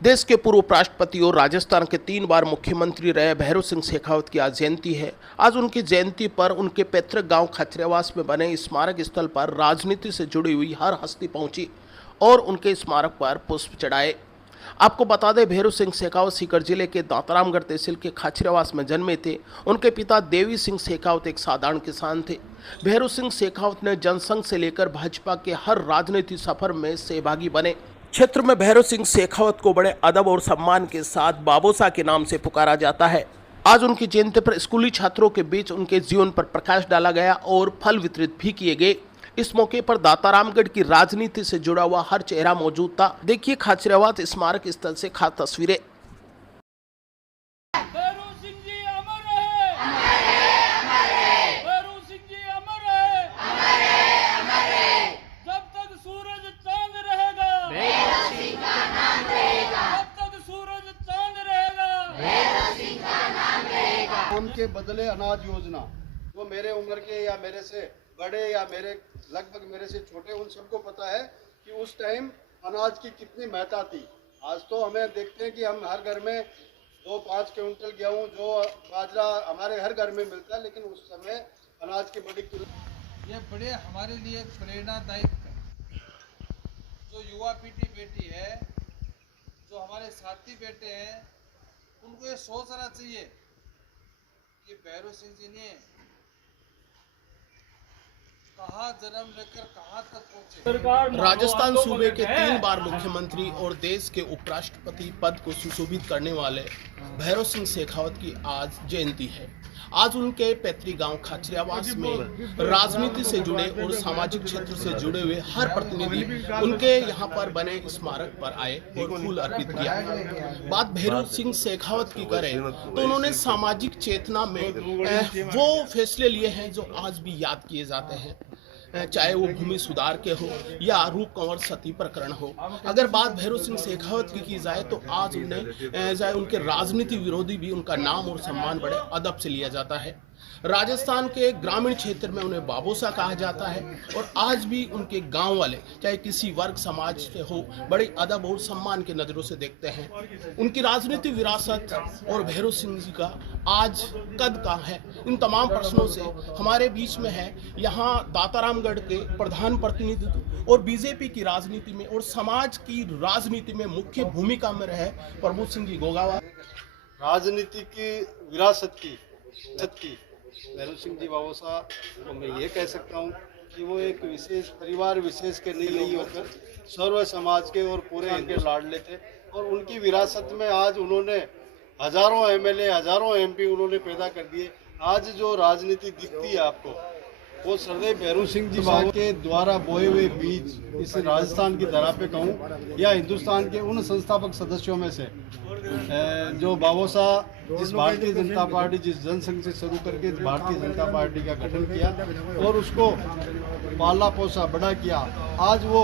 देश के पूर्व राष्ट्रपति और राजस्थान के 3 बार मुख्यमंत्री रहे भैरों सिंह शेखावत की आज जयंती है। आज उनकी जयंती पर उनके पैतृक गांव खाचरियावास में बने स्मारक स्थल पर राजनीति से जुड़ी हुई हर हस्ती पहुंची और उनके स्मारक पर पुष्प चढ़ाए। आपको बता दें, भैरों सिंह शेखावत सीकर जिले के दांतारामगढ़ तहसील के खाचरियावास में जन्मे थे। उनके पिता देवी सिंह शेखावत एक साधारण किसान थे। भैरों सिंह शेखावत ने जनसंघ से लेकर भाजपा के हर राजनीतिक सफर में सहभागी बने। क्षेत्र में भैरों सिंह शेखावत को बड़े अदब और सम्मान के साथ बाबोसा के नाम से पुकारा जाता है। आज उनकी जयंती पर स्कूली छात्रों के बीच उनके जीवन पर प्रकाश डाला गया और फल वितरित भी किए गए। इस मौके पर दातारामगढ़ की राजनीति से जुड़ा हुआ हर चेहरा मौजूद था। देखिए खाचरियावास स्मारक स्थल से खास तस्वीरें। नाम के बदले अनाज योजना, वो मेरे उम्र के या मेरे से बड़े या मेरे लगभग मेरे से छोटे, उन सबको पता है कि उस टाइम अनाज की कितनी महत्ता थी। आज तो हमें देखते हैं कि हम हर घर में 2-5 क्विंटल गेहूँ जो बाजरा हमारे हर घर में मिलता है, लेकिन उस समय अनाज की बड़ी किल्लत। ये बड़े हमारे लिए प्रेरणादायक जो युवा पीढ़ी बेटी है, जो हमारे साथी बेटे हैं, उनको ये सोचना चाहिए कि भैरों सिंह जी ने कहाँ जन्म लेकर कहाँ तक पहुंचे। राजस्थान सूबे के 3 बार मुख्यमंत्री और देश के उपराष्ट्रपति पद को सुशोभित करने वाले भैरों सिंह शेखावत की आज जयंती है। आज उनके पैतृक गांव खाचरियावास में राजनीति से जुड़े और सामाजिक क्षेत्र से जुड़े हुए हर प्रतिनिधि उनके यहां पर बने स्मारक पर आए और फूल अर्पित किया। बात भैरों सिंह शेखावत की करें तो उन्होंने सामाजिक चेतना में वो फैसले लिए हैं जो आज भी याद किए जाते हैं, चाहे वो भूमि सुधार के हो या रूप कंवर सती प्रकरण हो। अगर बात भैरों सिंह शेखावत की जाए तो आज उन्हें चाहे उनके राजनीति विरोधी भी उनका नाम और सम्मान बड़े अदब से लिया जाता है। राजस्थान के ग्रामीण क्षेत्र में उन्हें बाबोसा कहा जाता है और आज भी उनके गांव वाले चाहे किसी वर्ग समाज से हो बड़े अदब और सम्मान के नज़रों से देखते हैं। उनकी राजनीतिक विरासत और भैरों सिंह जी का आज कद का है, इन तमाम प्रश्नों से हमारे बीच में है यहाँ दातारामगढ़ के प्रधान प्रतिनिधित्व और बीजेपी की राजनीति में और समाज की राजनीति में मुख्य भूमिका में रहे प्रभु सिंह जी गोगावा। राजनीति की विरासत की भैरों सिंह जी बाबोसा तो मैं ये कह सकता हूँ कि वो एक विशेष परिवार विशेष के नहीं होकर सर्व समाज के और पूरे इनके लाडले थे। और उनकी विरासत में आज उन्होंने हजारों एमएलए, हजारों एमपी उन्होंने पैदा कर दिए। आज जो राजनीति दिखती है आपको, वो सरदेव भैरों सिंह जी बाबा के द्वारा बोए हुए बीज इस राजस्थान की धरा पे कहूँ या हिंदुस्तान के उन संस्थापक सदस्यों में से जो बाबोसा जिस भारतीय जनता पार्टी, जिस जनसंघ से शुरू करके भारतीय जनता पार्टी का गठन किया और उसको पाला पोसा बड़ा किया, आज वो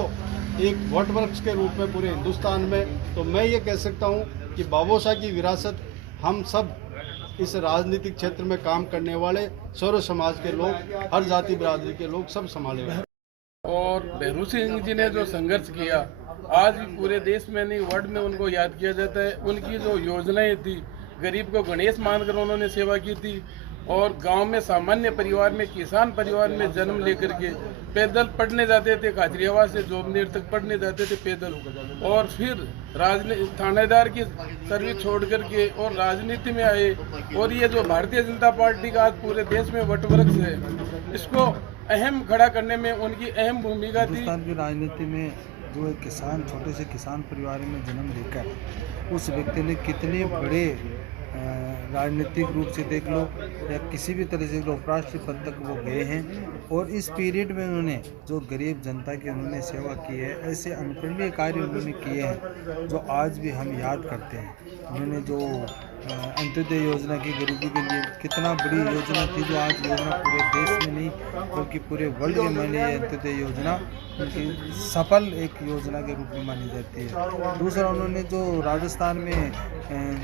एक वटवृक्ष के रूप में पूरे हिंदुस्तान में। तो मैं ये कह सकता हूँ कि बाबोसा की विरासत हम सब इस राजनीतिक क्षेत्र में काम करने वाले सर्व समाज के लोग, हर जाति बिरादरी के लोग सब संभाले हुए। और भैरों सिंह जी ने जो संघर्ष किया, आज भी पूरे देश में नहीं वर्ल्ड में उनको याद किया जाता है। उनकी जो योजनाएं थी, गरीब को गणेश मानकर उन्होंने सेवा की थी और गांव में सामान्य परिवार में, किसान परिवार में जन्म लेकर के पैदल पढ़ने जाते थे, खाचरियावास से जोबनेर तक पढ़ने जाते थे पैदल, और फिर थानेदार की सर्विस छोड़ करके और राजनीति में आए। और ये जो भारतीय जनता पार्टी का आज पूरे देश में वटवृक्ष है, इसको अहम खड़ा करने में उनकी अहम भूमिका थी। हिंदुस्तान की राजनीति में जो एक किसान, छोटे से किसान परिवार में जन्म लेकर उस व्यक्ति ने कितने बड़े राजनीतिक रूप से देख लो या किसी भी तरह से उपराष्ट्रपति पद तक वो गए हैं। और इस पीरियड में उन्होंने जो गरीब जनता की उन्होंने सेवा की है, ऐसे अनुकरणीय कार्य उन्होंने किए हैं जो आज भी हम याद करते हैं। उन्होंने जो अंत्योदय योजना की गरीबी के लिए कितना बड़ी योजना थी, जो आज योजना पूरे देश में नहीं बल्कि पूरे वर्ल्ड में मानी है। अंत्योदय योजना उनकी सफल एक योजना के रूप में मानी जाती है। दूसरा, उन्होंने जो राजस्थान में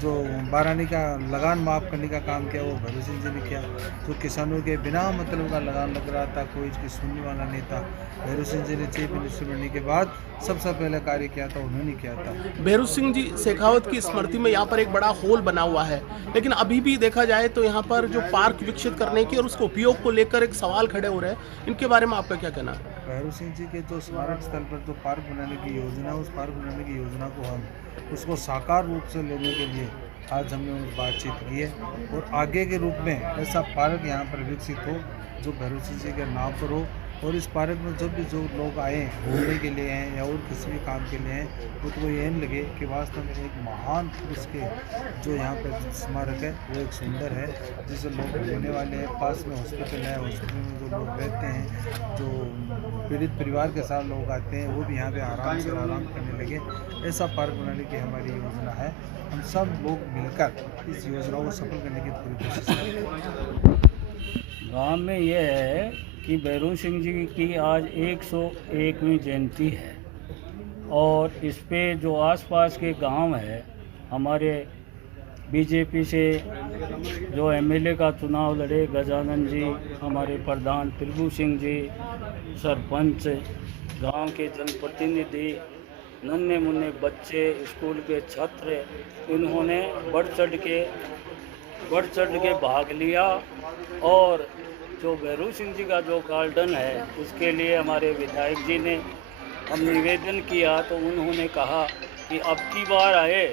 जो बारानी का लगान माफ़ करने का काम किया, वो भैरव सिंह जी ने किया। जो किसानों के बिना मतलब का लगान लग रहा था, कोई इसकी सुनने वाला नहीं था, भैरव सिंह जी ने चीफ मिनिस्टर बनने के बाद सबसे पहले कार्य किया था, उन्होंने किया था। भैरव सिंह जी शेखावत की स्मृति में यहाँ पर एक बड़ा हॉल बना हुआ है, लेकिन अभी भी देखा जाए तो यहाँ पर जो पार्क विकसित करने की और उसके उपयोग को लेकर एक सवाल खड़े हो रहे हैं, इनके बारे में आपका क्या कहना है? भैरव सिंह जी के जो स्मारक स्थल पर जो पार्क बनाने की योजना है, उस पार्क बनाने की योजना को हम उसको साकार रूप से लेने के लिए आज हमने उस बातचीत की है, और आगे के रूप में ऐसा पार्क यहाँ पर विकसित हो जो भैरव सिंह जी के नाम पर हो, और इस पार्क में जब भी जो लोग आए घूमने के लिए हैं या और किसी भी काम के लिए हैं, उनको ये नहीं लगे कि वास्तव में एक महान पुरुष के जो यहाँ पर स्मारक है वो एक सुंदर है, जिसे लोग घूमने वाले हैं। पास में हॉस्पिटल है, हॉस्पिटल में जो लोग रहते हैं, जो पीड़ित परिवार के साथ लोग आते हैं, वो भी यहाँ पे आराम से आराम करने लगे। ऐसा पार्क बनाने की हमारी योजना है। हम सब लोग मिलकर इस योजना को सफल करने की पूरी कोशिश करेंगे। गाँव में ये है कि भैरव सिंह जी की आज 101वीं जयंती है, और इस पे जो आसपास के गांव है, हमारे बीजेपी से जो एमएलए का चुनाव लड़े गजानन जी, हमारे प्रधान प्रभु सिंह जी, सरपंच, गांव के जनप्रतिनिधि, नन्हे मुन्ने बच्चे, स्कूल के छात्र, इन्होंने बढ़ चढ़ के भाग लिया। और जो भैरव सिंह जी का जो गार्डन है, उसके लिए हमारे विधायक जी ने हम निवेदन किया, तो उन्होंने कहा कि अब की बार आए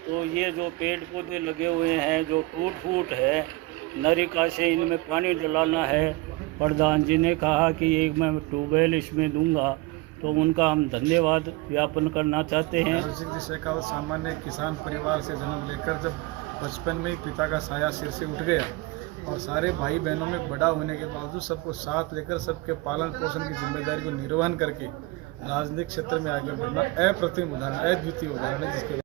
तो ये जो पेड़ पौधे लगे हुए हैं जो टूट फूट है, नरिका से इनमें पानी डलाना है। प्रधान जी ने कहा कि एक मैं ट्यूबवेल इसमें दूंगा, तो उनका हम धन्यवाद ज्ञापन करना चाहते हैं। भैरव सिंह जी शेखावत सामान्य किसान परिवार से जन्म लेकर जब बचपन में ही पिता का साया सिर से उठ गया, और सारे भाई बहनों में बड़ा होने के बावजूद सबको साथ लेकर सबके पालन पोषण की जिम्मेदारी को निर्वहन करके राजनीतिक क्षेत्र में आगे बढ़ना अप्रतिम उदाहरण, अद्वितीय उदाहरण है, जिसके